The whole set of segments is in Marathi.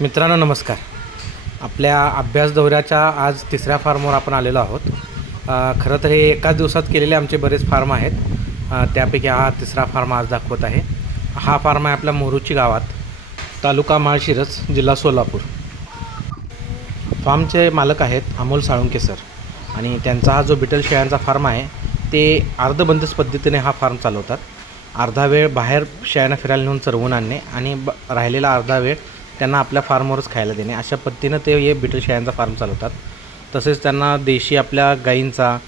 मित्रांनो नमस्कार. आपल्या अभ्यास दौऱ्याच्या आज तिसऱ्या फार्मवर आपण आलेलो आहोत. खरं तर हे एकाच दिवसात केलेले आमचे बरेच फार्म आहेत. त्यापैकी हा तिसरा फार्म आज दाखवत आहे. हा फार्म आहे आपल्या मोरूची गावात, तालुका माळशिरस, जिल्हा सोलापूर. फार्मचे मालक आहेत अमोल साळुंके सर, आणि त्यांचा हा जो बिटल शेळ्यांचा फार्म आहे ते अर्धबंदिस्त पद्धतीने हा फार्म चालवतात. अर्धा वेळ बाहेर शेळ्यांना फिरायला नेऊन चरवून आणणे आणि राहिलेला अर्धा वेळ त्यांना आपल्या फार्मवरच खायला देणे, अशा पद्धतीनं ते हे बिटल शेळ्यांचा फार्म चालवतात. तसेच त्यांना देशी आपल्या गायींचा,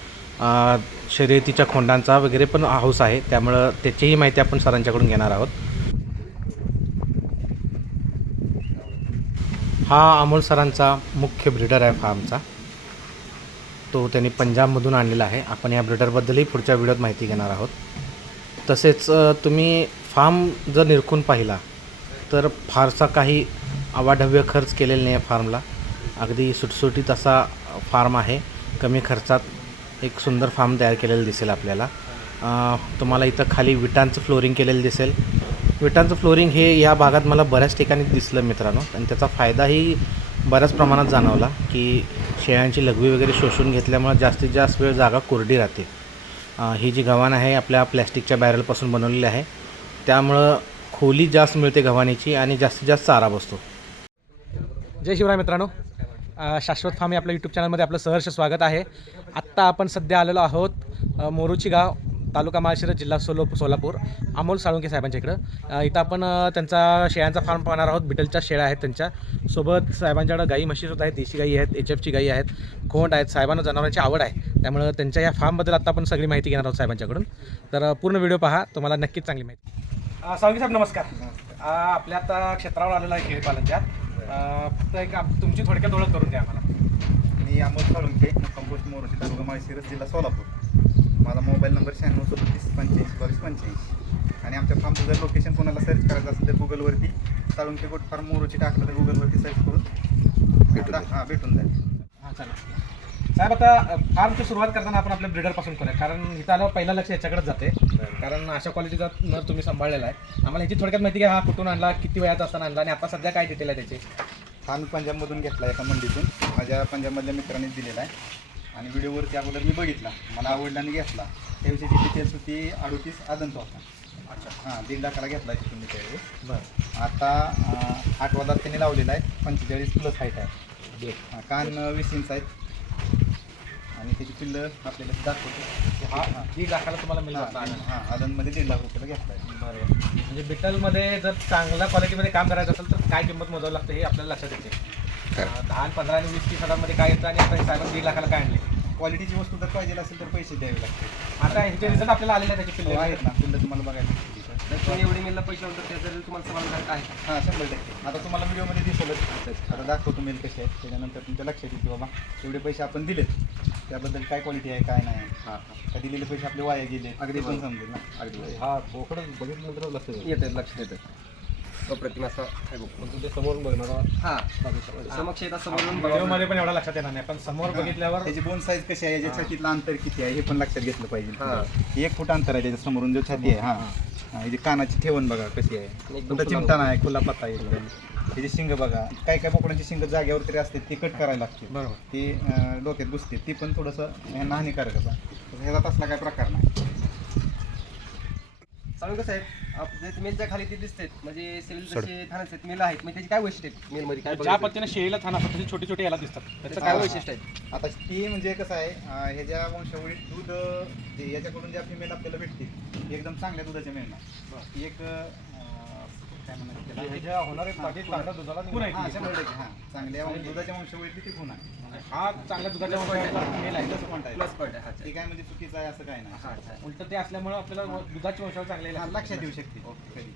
शर्यतीच्या खोंडांचा वगैरे पण हाऊस आहे. त्यामुळं त्याचीही माहिती आपण सरांच्याकडून घेणार आहोत. हा अमोल सरांचा मुख्य ब्रीडर आहे फार्मचा. तो त्यांनी पंजाबमधून आणलेला आहे. आपण या ब्रीडरबद्दलही पुढच्या व्हिडिओत माहिती घेणार आहोत. तसेच तुम्ही फार्म जर निरखून पाहिला तर फारसा काही अवाढव्य खर्च केलेला नाही आहे फार्मला. अगदी सुटसुटीत असा फार्म आहे. कमी खर्चात एक सुंदर फार्म तयार केलेलं दिसेल आपल्याला. तुम्हाला इथं खाली विटांचं फ्लोरिंग केलेलं दिसेल. विटांचं फ्लोरिंग हे या भागात मला बऱ्याच ठिकाणी दिसलं मित्रांनो, आणि त्याचा फायदाही बऱ्याच प्रमाणात जाणवला की शेळ्यांची लघवी वगैरे शोषून घेतल्यामुळे जास्तीत जास्त वेळ जागा कोरडी राहते. ही जी गव्हाण आहे आपल्या प्लॅस्टिकच्या बॅरलपासून बनवलेली आहे, त्यामुळं खोली जास्त मिळते गव्हाणीची आणि जास्तीत जास्त चारा बसतो. जय शिवराय मित्रांनो. शाश्वत फार्म या आपल्या यूट्यूब चॅनलमध्ये आपलं सहर्ष स्वागत आहे. आत्ता आपण सध्या आलेलो आहोत मोरूची गाव, तालुका माळशिरस, जिल्हा सोलापूर, अमोल साळुंके साहेबांच्या इकडं. इथं आपण त्यांचा शेळ्यांचा फार्म पाहणार आहोत. बिटलच्या शेळ्या आहेत त्यांच्यासोबत. साहेबांच्याकडं गाई म्हशीसुद्धा आहेत, देशी गाई आहेत, HFची गाई आहेत, खोंड आहेत. साहेबांना जनावरांची आवड आहे, त्यामुळं त्यांच्या या फार्मबद्दल आता आपण सगळी माहिती घेणार आहोत साहेबांच्याकडून. तर पूर्ण व्हिडिओ पहा, तुम्हाला नक्कीच चांगली माहिती. साळुंके साहेब नमस्कार. आपल्या आता क्षेत्रावर आलेला आहे शेळीपालनच्या. फक्त एक तुमची थोडक्यात ओळख करून द्या आम्हाला. मी अमोल साळुंके, कंपोस्ट मोरूची, तालुका माळशिरस, जिल्हा सोलापूर. माझा मोबाईल नंबर 9637852285. आणि आमच्या फार्मचं जर लोकेशन कोणाला सर्च करायचं असेल तर गुगलवरती साळुंके गोट फार्म मोरूची टाकलं तर गुगलवरती सर्च करून भेटून जाईल. हां चालेल साहेब. आता फार्मची सुरुवात करताना आपण आपल्या ब्रीडरपासून करूया, कारण इथं आल्यावर पहिला लक्ष याच्याकडेच जाते, कारण अशा क्वालिटीचा नर तुम्ही सांभाळलेला आहे. आम्हाला ह्याची थोडक्यात माहिती घ्या. हा कुठून आणला, किती वयात असताना आणला, आणि आता सध्या काय डिटेल आहे त्याची? हा मी पंजाबमधून घेतला, एका मंडीतून माझ्या पंजाबमधल्या मित्रांनीच दिलेला आहे. आणि व्हिडिओवरती अगोदर मी बघितला, मला आवडला आणि घेतला. त्याविषयी डिटेल्स होती 38 आदनचा होता. अच्छा. हां, 1.5 लाखाला घेतला आहे तुम्ही त्यावेळेस. बरं. आता 8वा दात त्यांनी लावलेला आहे. 45+ हाईट आहे. कान 20 इंच आहेत. आणि त्याची पिल्लं आपल्याला दाखवतो. हा 1.5 लाखाला तुम्हाला मिळाला. हां, आदनमध्ये 1.5 लाख रुपयाला घेतला आहे. बरं. म्हणजे बिटलमध्ये जर चांगल्या क्वालिटीमध्ये काम करायचं असेल तर काय किंमत मोजावं लागतं हे आपल्याला लक्षात येते. 10, 15 आणि 20-30 हजारमध्ये काय येतं, आणि आता हे साहेबांनी 1.5 लाखाला काय आणले. क्वालिटीची वस्तू जर पाहिजे असेल तर पैसे द्यावे लागते. आता ह्याचे रिझल्ट आपल्याला आलेले आहे, त्याचे पिल्ले आहेत ना, पिल्लं तुम्हाला बघायला एवढे मिळलं पैसे होतं त्याचा तुम्हाला समाधान आहे. हां, 100%. आता तुम्हाला व्हिडिओमध्ये दिसेलच. आता दाखवतो मेल कसे आहेत, त्याच्यानंतर तुमच्या लक्षात येईल की बाबा एवढे पैसे आपण दिलेत, त्याबद्दल काय क्वालिटी आहे काय नाही. हां, का दिलेले पैसे आपले वाया गेले अगदी पण समजेल ना. अगदी हा बोकडं बघितल्यानंतर लक्षात लक्षात येतं. अप्रतिम असं आहे बघ. पण ते समोरून बघणार. हां, समक्ष येतात समोरून व्हिडिओमध्ये पण एवढा लक्षात येणार नाही, पण समोर बघितल्यावर त्याची बोन साईज कशी आहे, याच्या छातीतलं अंतर किती आहे हे पण लक्षात घेतलं पाहिजे. हां. 1 फूट अंतर आहे त्याच्या समोरून जो छाती आहे. हां, याची कानाची ठेवण बघा कशी आहे, कुठं चिमटा नाही, खुला पत्ता आहे एकदम. त्याची शिंग बघा, काय काय बोकडांची शिंग जागेवर तरी असते, ती कट करायला लागते. बरोबर. ती डोक्यात घुसते, ती पण थोडंसं ह्यांना हानिकारक असा. ह्याचा तसला काय प्रकार नाही. सांगू कसं आहे, मेलच्या खाली ते दिसते म्हणजे सिव्हिल जसे थानाचे मेल आहेत, मग त्याची काय वैशिष्ट्य आहेत मेलमध्ये? काय ज्या पद्धतीने शेळीला थान असतात तसे छोटे छोटे याला दिसतात. त्याचं काय वैशिष्ट्य आहे? आता ती म्हणजे कसं आहे, ह्याच्या वंशावळीत दूध जे याच्याकडून ज्या फिमेल आपल्याला भेटतील एकदम चांगल्या दुधाच्या मिळणार. ती एक काय म्हणायचं त्याला, होणारे चांगल्या दुधाला गुण आहेत. हां, 100%. हां, चांगल्या दुधाच्या वंशावळीत ती गुण आहे. हा चांगल्या दुधाच्या मेल आहे. तसं म्हणता येईल. प्लस पॉईंट आहे. ते काय म्हणजे चुकीचं आहे असं काय नाही. उलट ते असल्यामुळे आपल्याला दुधाची वंशावळ चांगली हां, लक्षात येऊ शकते कधी.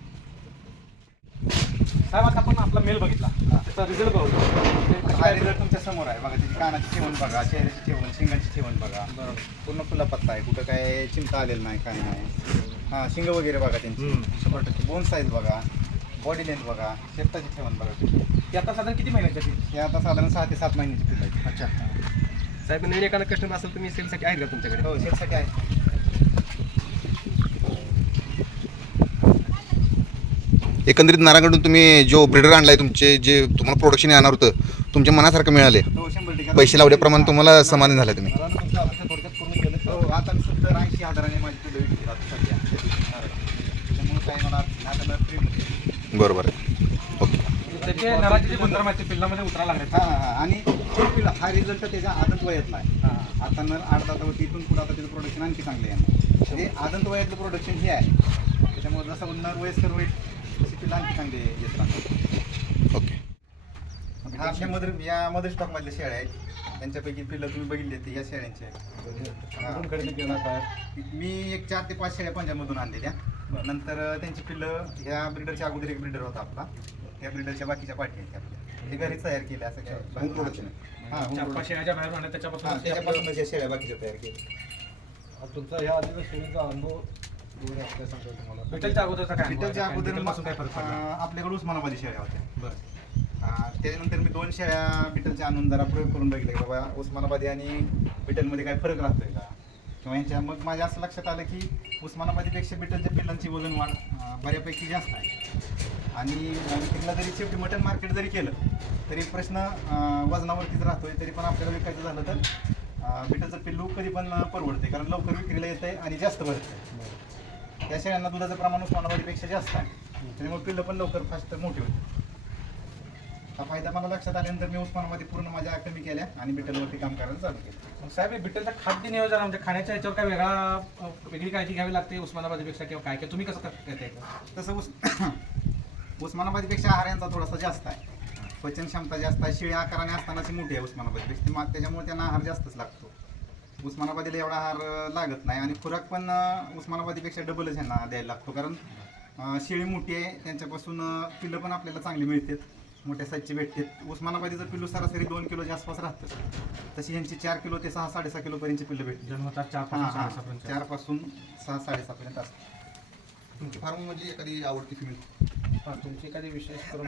साहेब आता आपण आपला मेल बघितला, त्याचा रिझल्ट बघतो. हा रिझल्ट तुमच्या समोर आहे बघा. त्याची कानाची ठेवण बघा, चेहऱ्याची ठेवण, शिंगाची ठेवण बघा. बरोबर. पूर्ण खुला पत्ता आहे, कुठं काय चिमटा आलेला नाही, काय नाही. हां, शिंग वगैरे बघा त्यांची. 100%. बोन साईज बघा, बॉडी लेंथ बघा, शेपटाची ठेवण बघा. ती आता साधारण किती महिन्याची? हे आता साधारण 6 ते 7 महिन्याची पिल्लं आहेत. अच्छा. साहेब नवीन एखादा कस्टमर असेल तुम्ही सेलसाठी आहेत का तुमच्याकडे? हो, शेपसाठी आहे. एकंदरीत नारायणकडून तुम्ही जो ब्रिडर आणलाय तुमचे जे तुम्हाला प्रोडक्शन येणार होतं तुमच्या मनासारखं मिळाले तो 100% पैसे लावल्याप्रमाणे तुम्हाला समाधान झालं तुम्ही मला तुमचं आपण थोडक्यात पूर्ण केलं. हो, आता मी 70-80 हजाराने माझी पिल्लं विकली आता सध्या. त्याच्यामुळे काही मला आता फ्री. बरोबर आहे. ओके. त्याचे नराचे गुणधर्म आहेत ते पिल्लामध्ये उतरायला लागले. हां हां आणि ते पिल्लं हा रिझल्ट त्याच्या आदत वयातला आहे. आता नर 8 दातावरती इथून पुढे आता त्याचं प्रोडक्शन आणखी चांगलं आहे. म्हणजे आदत वयातलं प्रोडक्शन हे आहे. त्याच्यामुळे जसं नर वयस्कर होईल तशी पिल्लं आणखी चांगली येत राहतात. ओके. हा आपल्या या मदर स्टॉकमधल्या शेळ्या आहेत. त्यांच्यापैकी पिल्लं तुम्ही बघितले ते या शेळ्यांचे आहेत. मी एक 4 ते 5 शेळ्या पंजाबमधून आणलेल्या. नंतर त्यांची पिल्लं ह्या ब्रिडरच्या अगोदर एक ब्रिडर होता आपला. त्या ब्रिडरच्या बाकीच्या पाठी आहेत आपल्या. हे घरीच तयार केल्या असं काय प्रोडक्शन. हां, त्याच्यापासूनच या शेळ्या बाकीच्या तयार केल्या. तुमचा ह्या आधीचा शेळीचा अनुभव काय सांगतो तुम्हाला? विठ्ठलच्या अगोदरचा काय ब्रिडरच्या अगोदर विठ्ठलपासून काय फरक पडला? आपल्याकडे उस्मानाबादी शेळ्या होत्या. बरं. त्याच्यानंतर मी 2 शेळ्या बिटलच्या आणून जरा प्रयोग करून बघितले की बाबा उस्मानाबादी आणि बिटलमध्ये काय फरक राहतोय का किंवा यांच्या. मग माझ्या असं लक्षात आलं की उस्मानाबादीपेक्षा बिटलच्या पिल्लांची वजन वाढ बऱ्यापैकी जास्त आहे. आणि तिला जरी शेवटी मटन मार्केट जरी केलं तरी प्रश्न वजनावरतीच राहतोय. तरी पण आपल्याला विकायचं झालं तर बिटलचं पिल्लू कधी पण परवडते, कारण लवकर विक्रीला येतं आहे आणि जास्त भरतं. त्या शेळ्यांना दुधाचं प्रमाण उस्मानाबादीपेक्षा जास्त आहे. त्याच्यामुळे पिल्लं पण लवकर फास्ट मोठी होते. हा फायदा मला लक्षात आल्यानंतर मी उस्मानाबादी पूर्ण माझ्या कमी केल्या आणि बिटलवरती काम करायला चालू केलं. मग साहेब, हे बिठ्ठलचं खाद्य नियोजन म्हणजे खाण्याच्या याच्यावर काय वेगळी काळजी घ्यावी लागते उस्मानाबादीपेक्षा किंवा काय तुम्ही कसं करता? तसं उस्मानाबादीपेक्षा आहार यांचा थोडासा जास्त आहे. पचन क्षमता जास्त आहे. शिळ्या आकाराने असतानाची मोठी आहे उस्मानाबादीपेक्षा. त्याच्यामुळे त्यांना आहार जास्तच लागतो. उस्मानाबादीला एवढा आहार लागत नाही आणि खुराक पण उस्मानाबादीपेक्षा डबलच ह्यांना द्यायला लागतो, कारण शेळी मोठी आहे. त्यांच्यापासून पिल्लं पण आपल्याला चांगली मिळतात, मोठ्या साईजची भेटतात. उस्मानाबादीचं पिल्लू सरासरी 2 किलोच्या आसपास राहतं. तशी यांची 4 किलो ते 6-6.5 किलोपर्यंतची पिल्लं भेटतात. जन्मतात 4 पासून 6-6.5 पर्यंत असतात. तुमची फार्ममधली एखादी आवडती फिमेल तुमची एखादी विशेष करून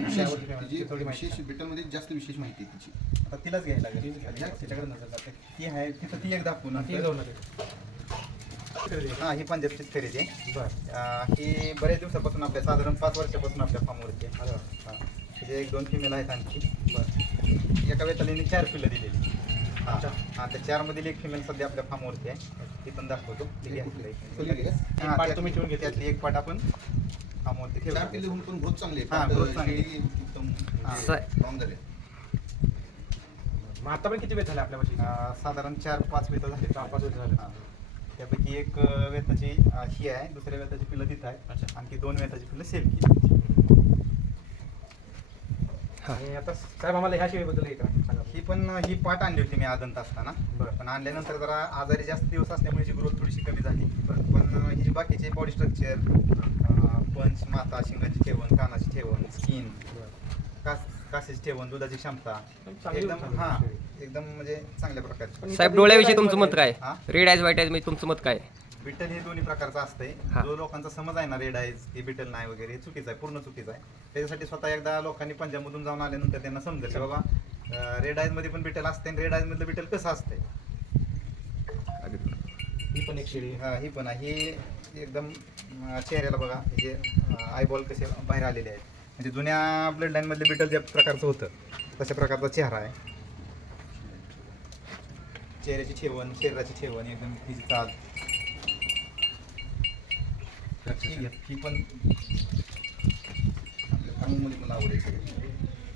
थोडी विशेष बिटलमध्ये जास्त विशेष माहिती आहे तिची. आता तिलाच घ्यायला लागेल. त्याच्याकडे नजर जाते. ती आहे तिथं, ती एक दाखवून हां, ही पंजाबचीच खरेदी आहे. बरं. ही बऱ्याच दिवसापासून आपल्या साधारण 5 वर्षापासून आपल्या फार्मवरती आहे. हां, त्याचे 1-2 फिमेल आहेत आणखी. बरं. एका वेतालीने 4 पिल्लं दिलेली. हां हां, त्या 4 मधील एक फिमेल सध्या आपल्या फार्मवरती आहे. ती पण दाखवतो. तुम्ही ठेवून घेतली. त्यातली एक पाट आपण फार्मवरती ठेवतो. पण ग्रोथ चांगली आहे. हां, growth चांगली आहे. एकदम strong झाली. मग आता पण किती वेळ झाले आपल्यापाशी? साधारण 4-5 वेता झाले. 4-5 वेळ झाले. हां. त्यापैकी एक वेताची ही आहे, दुसऱ्या वेताची पिल्लं तिथं आहे. अच्छा. आणखी 2 वेताची पिल्लं सेल केली. आणि आता साहेब आम्हाला ह्या शेळीबद्दल हे करा सांगा. ही पाट आणली होती मी आदंत असताना. बरं. पण आणल्यानंतर जरा आजारी जास्त दिवस असल्यामुळे ग्रोथ थोडीशी कमी झाली. पण ही बाकीचे बॉडी स्ट्रक्चर, पंच, माथा, शिंगाची ठेवण, कानाची ठेवण, स्किन, कासेची ठेवण, दुधाची क्षमता एकदम एकदम म्हणजे चांगल्या प्रकारची. साहेब, डोळ्याविषयी तुमचं मत काय? हां? रेड आयज व्हाईट आयज म्हणजे तुमचं मत काय? बिटल हे दोन्ही प्रकारचं असतंय. जो लोकांचा समज आहे ना रेड आईज हे बिटल नाही वगैरे, हे चुकीचं आहे, पूर्ण चुकीचं आहे. त्याच्यासाठी स्वतः एकदा लोकांनी पंजाबमधून जाऊन आल्यानंतर त्यांना समजेल की बाबा रेड आईज मध्ये पण बिटल असते आणि रेड आईज मधलं बिटल कसं असतंय. ही पण एक शेळी. ही पण आहे. ही एकदम चेहऱ्याला बघा, जे आयबॉल कसे बाहेर आलेले आहेत, म्हणजे जुन्या ब्लड लाईन मधले बिटल ज्या प्रकारचं होतं तशा प्रकारचा चेहरा आहे. चेहऱ्याची ठेवण, शरीराची ठेवण, एकदम तिची चाल. ही पण आपल्या फार्ममध्ये पण आवडेल.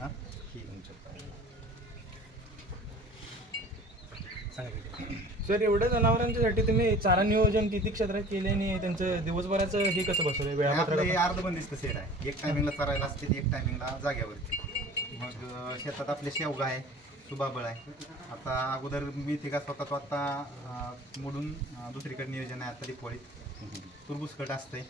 हां, ही सर, एवढ्या जनावरांच्यासाठी तुम्ही चारा नियोजन किती क्षेत्रात केले आणि त्यांचं दिवसभराचं हे कसं बसवलं वेळापत्रक? आपलं अर्धबंदिस्त सेट आहे. एक टायमिंगला चरायला असते, एक टायमिंगला जाग्यावरती. मग शेतात आपले शेवगा आहे, सुबाबळ आहे. आता अगोदर मी ते का स्वतः आता मोडून दुसरीकडे नियोजन आहे. आता दिपवळीत तुरबुसकट असतंय.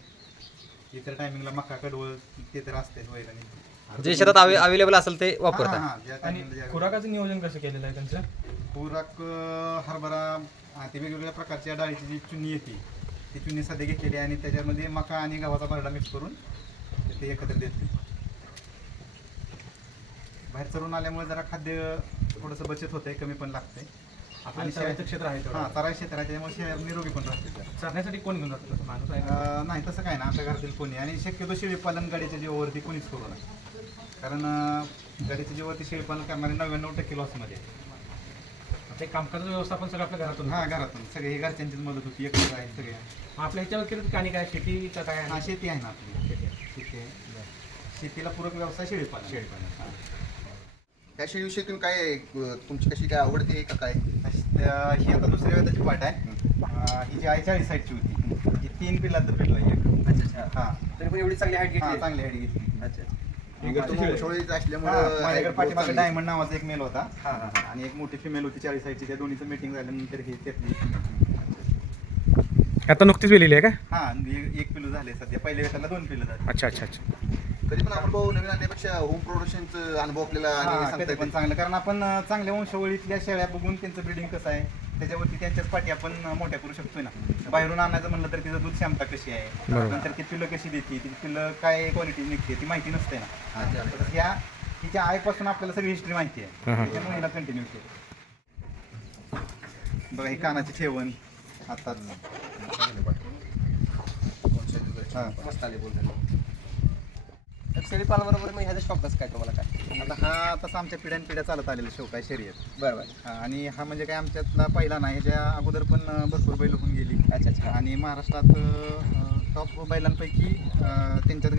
इतर टायमिंगला मका, कडवळ ते तर असतेच वैरण. जे शेतात अवेलेबल असेल ते वापरतात. आणि खुराकाचं नियोजन कसं केलेलं आहे त्यांचं? खुराक हरभरा, ते वेगवेगळ्या प्रकारच्या डाळीची जी चुन्नी येते ती चुन्नी सध्या घेतलेली आहे आणि त्याच्यामध्ये मका आणि गव्हाचा भरडा मिक्स करून ते एकत्र देते. बाहेर चरून आल्यामुळे जरा खाद्य थोडंसं बचत होतंय, कमी पण लागतंय. आपल्या सरायचं क्षेत्र आहे तेवढं. हां चराई क्षेत्र आहे त्याच्यामुळे शेळ्या निरोगी पण राहते. चरण्यासाठी कोण घेऊन जातं तसं माणूस आहे का? नाही तसं काय ना आमच्या घरातील कोणी आणि शक्यतो शेळीपालन गाडीच्या जीवावरती कोणीच करू नये. कारण गाडीच्या जीवावरती शेळीपालन करणारे 99% लॉसमध्ये आहे. ते कामकाजाचं व्यवस्थापन सगळं आपल्या घरातून हां घरातून सगळे हे घरच्यांचीच मदत होती एकत्र आहे सगळे. मग आपल्या ह्याच्यावर केलं आणि काय शेती का काय हां शेती आहे ना आपली शेती आहे. शेतीला पूरक व्यवसाय शेळीपालन हां. त्या शेळीविषयी तुम्ही काय तुमची कशी काय आवडते का काय? ही आता दुसऱ्या वेळाची पाट आहे. ही जी आहे 40 साईडची होती. ही 3 पिल्लात पिल्लं एक. अच्छा अच्छा. हां तरी पण एवढी चांगली हाईट हां घेतली. चांगली हाडी घेतली. अच्छा अच्छा. वंशावळीचं हां, असल्यामुळं माझ्याकडे पाठीमागे डायमंड नावाचा एक मेल होता हां हां. आणि एक मोठी फिमेल होती 40 साईडची. त्या दोन्हीचं मीटिंग झाल्यानंतर ही त्यातली आता नुकतीच वेलेली आहे का? हां एक पिल्लू झाले सध्या. पहिल्या वेळेला 2 पिल्लं झाले. अच्छा अच्छा अच्छा. कधी पण आपण भाऊ नवीन आणण्यापेक्षा होम प्रोडक्शनचा अनुभव आपल्याला आणि हां, सांगता कधी पण येते. चांगलं कारण आपण चांगल्या वंशावळीतल्या शेळ्या बघून त्यांचं ब्रिडिंग कसं आहे त्याच्यावरती त्यांच्याच पाठी आपण मोठ्या करू शकतोय ना. बाहेरून आणायचं म्हणलं तर तिचं दूध क्षमता कशी आहे, नंतर ती पिल्लं कशी देते, ती पिल्लं काय क्वालिटी निघते ती माहिती नसते ना. तर ह्या तिच्या आईपासून आपल्याला सगळी हिस्ट्री माहिती आहे. त्याच्यामुळे हिला कंटिन्यू केलं. बघा ही कानाची ठेवण आताच. हां मस्त आले बोलतात. तर शेळीपालनाबरोबर मग ह्याचा शॉप कसं काय तुम्हाला काय? आता हा तसा आमच्या पिढ्यानपिढ्या चालत आलेला शौक आहे शर्यत. बरं बरं. आणि हा म्हणजे काय आमच्यातला पहिला नाही. ह्याच्या अगोदर पण भरपूर बैल होऊन गेली. अच्छा अच्छा. आणि महाराष्ट्रात टॉप बैलांपैकी त्यांच्यात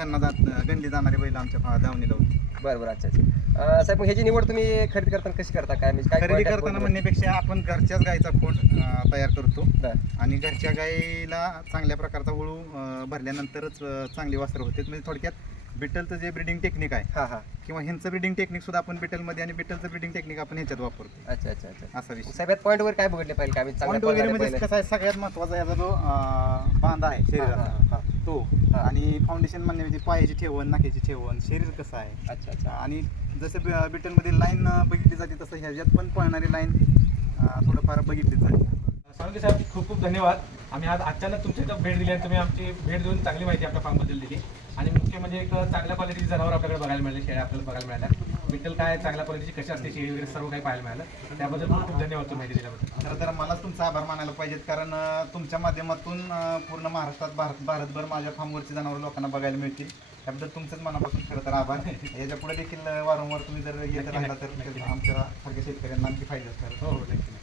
गणली जाणारे बैल आमच्या दावणीला होती. बरं बरं. अच्छा अच्छा. साहेब मग ह्याची निवड तुम्ही खरेदी करताना कशी करता काय म्हणजे काय खरेदी quality करताना आपण- म्हणण्यापेक्षा आपण घरच्याच गायचा खोंड तयार करतो बरं. आणि घरच्या गायीला चांगल्या प्रकारचा वळू भरल्यानंतरच चांगली वासरं होते. म्हणजे थोडक्यात बिटलचं जे ब्रिडिंग टेक्निक आहे हां हां. किंवा ह्यांचं ब्रिडिंग टेक्निक सुद्धा आपण बिटलमध्ये आणि बिटलचं ब्रिडिंग टेक्निक आपण ह्याच्यात वापरतो. अच्छा अच्छा अच्छा. असा विषय. साहेब पॉईंट वगैरे काय बघितले पाहिजे काय म्हणजे पॉईंट वगैरे म्हणजे कसं आहे सगळ्यात महत्त्वाचा ह्याचा जो बांधा आहे शरीराचा तो हां. आणि फाउंडेशन म्हणणे म्हणजे पायाची ठेवण, नाक्याची ठेवण, शरीर कसं आहे. अच्छा अच्छा. आणि जसं बिटलमध्ये लाईन बघितली जाते तसं ह्याच्यात पण पळणारी लाईन थोडंफार बघितलीच जाते. साळुंखे साहेब खूप खूप धन्यवाद. आम्ही आज अचानक तुमच्या इथं भेट दिली आणि तुम्ही आमची भेट देऊन चांगली माहिती आपल्या फार्मबद्दल दिली आणि मुख्य म्हणजे एक चांगल्या क्वालिटीची जनावर आपल्याकडे बघायला मिळाले, शेळ्या आपल्याला बघायला मिळाल्या. बिटल काय चांगल्या क्वालिटीची कशी असते शेळी वगैरे सर्व काही पाहायला मिळालं. त्याबद्दल खूप खूप धन्यवाद तुम्ही माहिती दिल्याबद्दल. तर मलाच तुमचा आभार मानायला पाहिजेत कारण तुमच्या माध्यमातून पूर्ण महाराष्ट्रात भारतभर माझ्या फार्मवरची जनावरं लोकांना बघायला मिळतील. त्याबद्दल तुमचंच मनापासून खरं तर आभार. याच्या पुढे देखील वारंवार तुम्ही जर येत राहिला तर आमच्या सारख्या शेतकऱ्यांना आणखी फायदा असणार. हो हो नक्की.